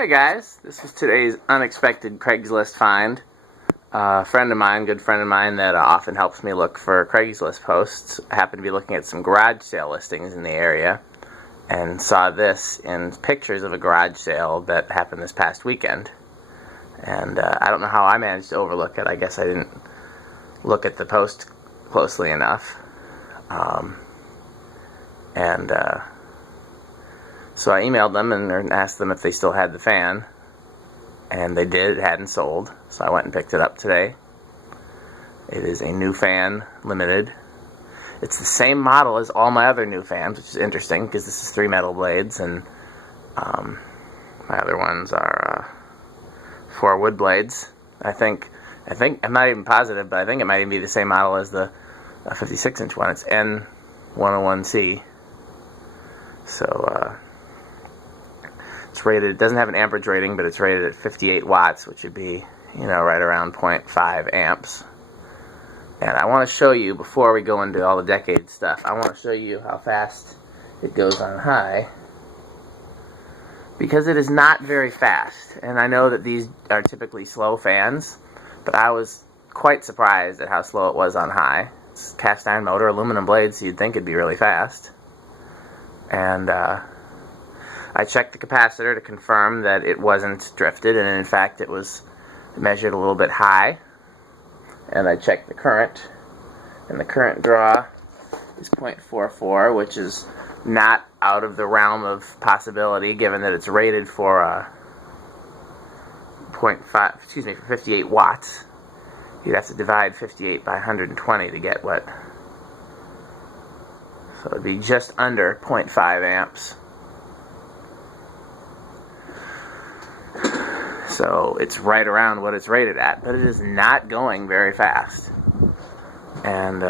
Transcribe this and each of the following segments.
Hey guys, this was today's unexpected Craigslist find. A friend of mine, good friend of mine that often helps me look for Craigslist posts, happened to be looking at some garage sale listings in the area and saw this in pictures of a garage sale that happened this past weekend. And I don't know how I managed to overlook it. I guess I didn't look at the post closely enough. So I emailed them and asked them if they still had the fan, and they did. It hadn't sold, so I went and picked it up today. It is a new fan, limited. It's the same model as all my other new fans, which is interesting because this is 3 metal blades, and my other ones are 4 wood blades. I think I'm not even positive, but I think it might even be the same model as the 56-inch one. It's N-101C. So it's rated. It doesn't have an amperage rating, but it's rated at 58 watts, which would be, right around 0.5 amps. And I want to show you, before we go into all the decade stuff, I want to show you how fast it goes on high, because it is not very fast. And I know that these are typically slow fans, but I was quite surprised at how slow it was on high. It's cast iron motor, aluminum blades, so you'd think it'd be really fast. And I checked the capacitor to confirm that it wasn't drifted, and in fact it was measured a little bit high. And I checked the current, and the current draw is 0.44, which is not out of the realm of possibility, given that it's rated for 58 watts. You'd have to divide 58 by 120 to get what? So it'd be just under 0.5 amps. So it's right around what it's rated at, but it is not going very fast. And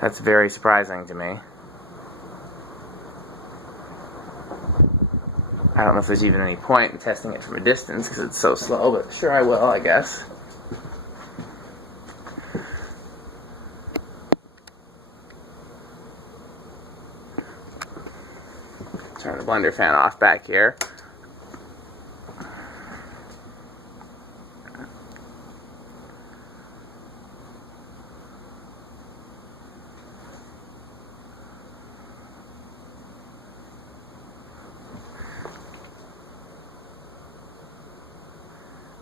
that's very surprising to me. I don't know if there's even any point in testing it from a distance because it's so slow, but sure I will, I guess. Turn the blender fan off back here.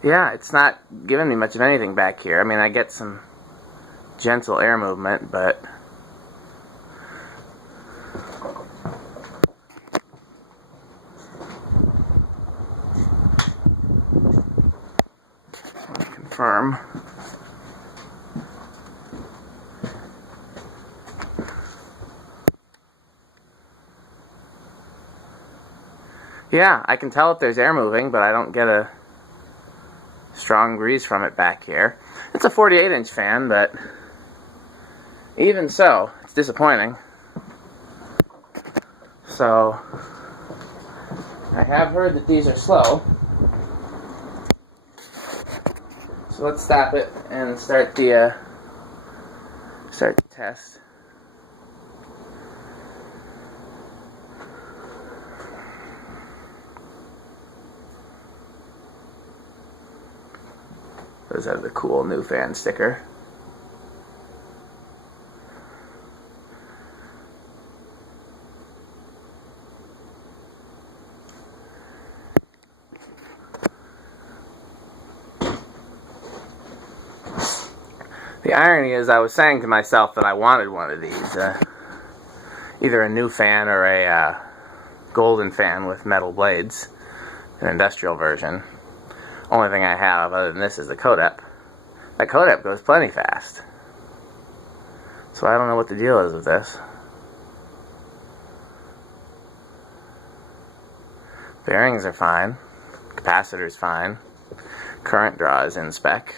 Yeah, it's not giving me much of anything back here. I mean, I get some gentle air movement, but I want to confirm. Yeah, I can tell if there's air moving, but I don't get a strong breeze from it back here. It's a 48-inch fan, but even so, it's disappointing. So I have heard that these are slow. So let's stop it and start the test. Those have the cool new fan sticker. The irony is, I was saying to myself that I wanted one of these, either a new fan or a golden fan with metal blades, an industrial version. Only thing I have other than this is the Codep. That Codep goes plenty fast. So I don't know what the deal is with this. Bearings are fine. Capacitor's fine. Current draw is in spec.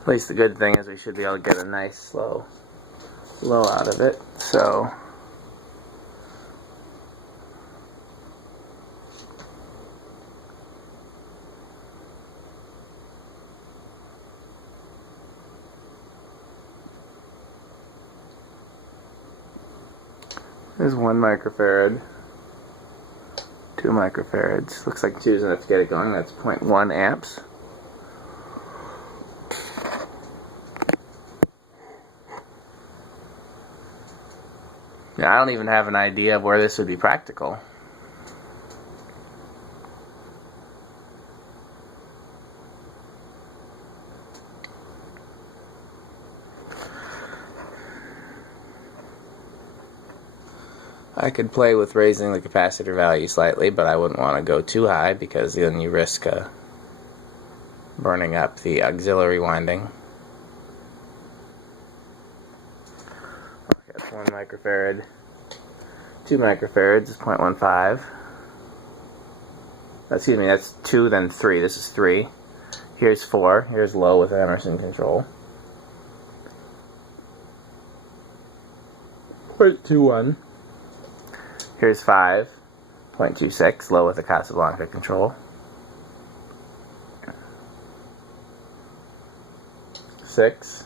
At least the good thing is we should be able to get a nice slow low out of it. So there's 1 microfarad, 2 microfarads. Looks like 2 is enough to get it going. That's 0.1 amps. Yeah, I don't even have an idea of where this would be practical. I could play with raising the capacitor value slightly, but I wouldn't want to go too high because then you risk burning up the auxiliary winding. Okay, that's 1 microfarad. 2 microfarads is 0.15. Excuse me, that's 2, then 3. This is 3. Here's 4. Here's low with Emerson control. 0.21. Here's 5, 0.26, low with the Casablanca control. 6,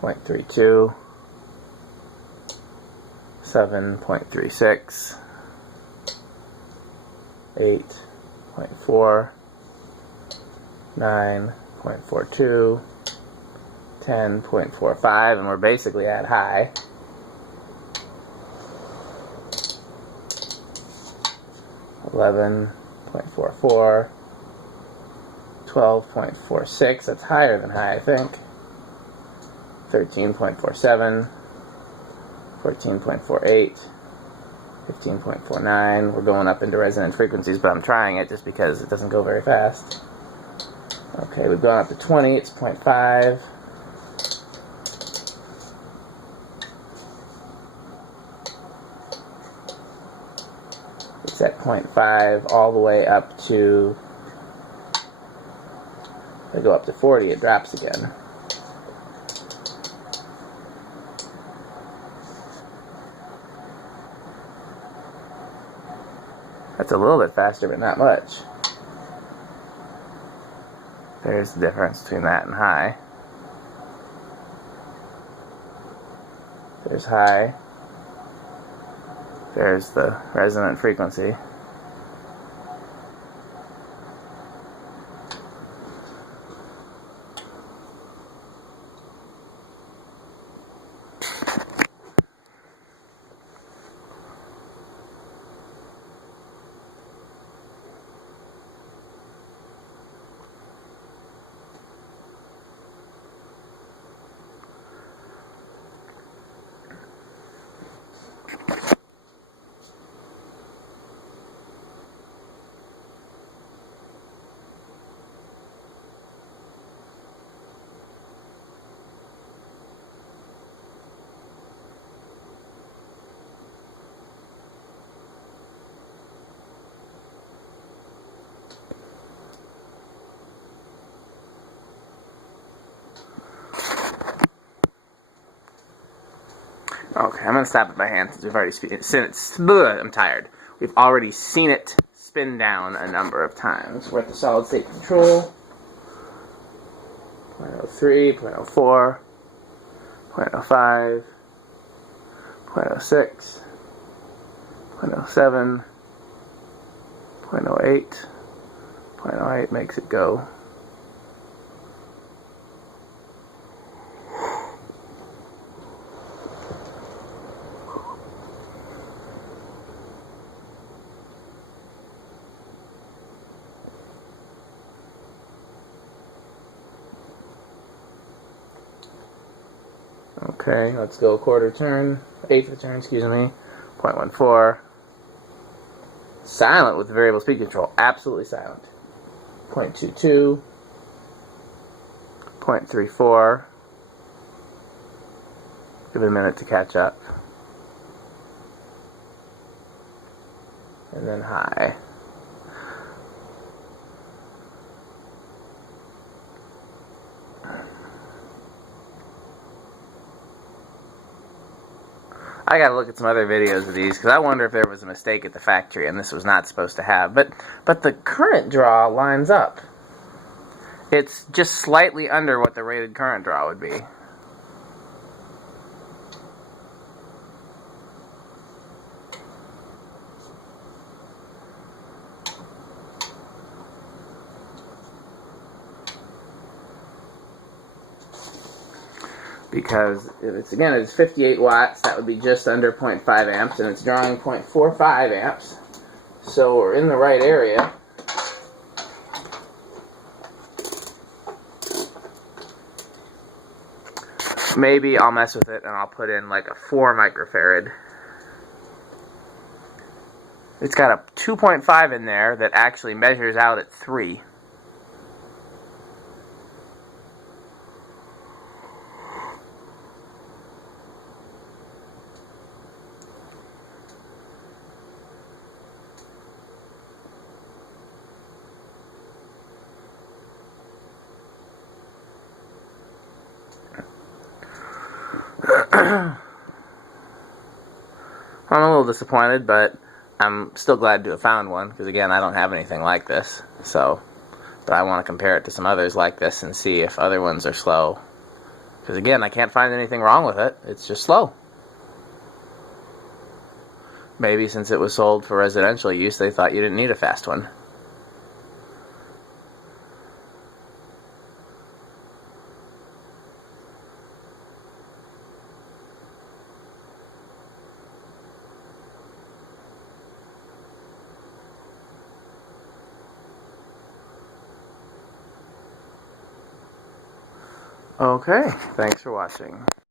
0.32, 7.36, 8.4, 9.42, 10.45, and we're basically at high. 11.44, 12.46, that's higher than high, I think. 13.47, 14.48, 15.49. We're going up into resonant frequencies, but I'm trying it just because it doesn't go very fast. Okay, we've gone up to 20, it's 0.5. It's at 0.5 all the way up to, if I go up to 40, it drops again. That's a little bit faster, but not much. There's the difference between that and high. There's high. There's the resonant frequency. Okay, I'm going to stop it by hand since we've already seen it. I'm tired. We've already seen it spin down a number of times. We're at the solid state control. 0.03, 0.04, 0.05, 0.06, 0.07, 0.08. 0.08 makes it go. Okay, let's go quarter turn, eighth of turn, excuse me, 0.14. Silent with the variable speed control, absolutely silent. 0.22, 0.34. Give it a minute to catch up. And then high. I gotta look at some other videos of these, because I wonder if there was a mistake at the factory and this was not supposed to have. But the current draw lines up. It's just slightly under what the rated current draw would be. Because it's 58 watts, that would be just under 0.5 amps, and it's drawing 0.45 amps. So we're in the right area. Maybe I'll mess with it and I'll put in like a 4 microfarad. It's got a 2.5 in there that actually measures out at 3. I'm a little disappointed, but I'm still glad to have found one, because again, I don't have anything like this, but I want to compare it to some others like this and see if other ones are slow, because again, I can't find anything wrong with it, it's just slow. Maybe since it was sold for residential use, they thought you didn't need a fast one. Okay, thanks for watching.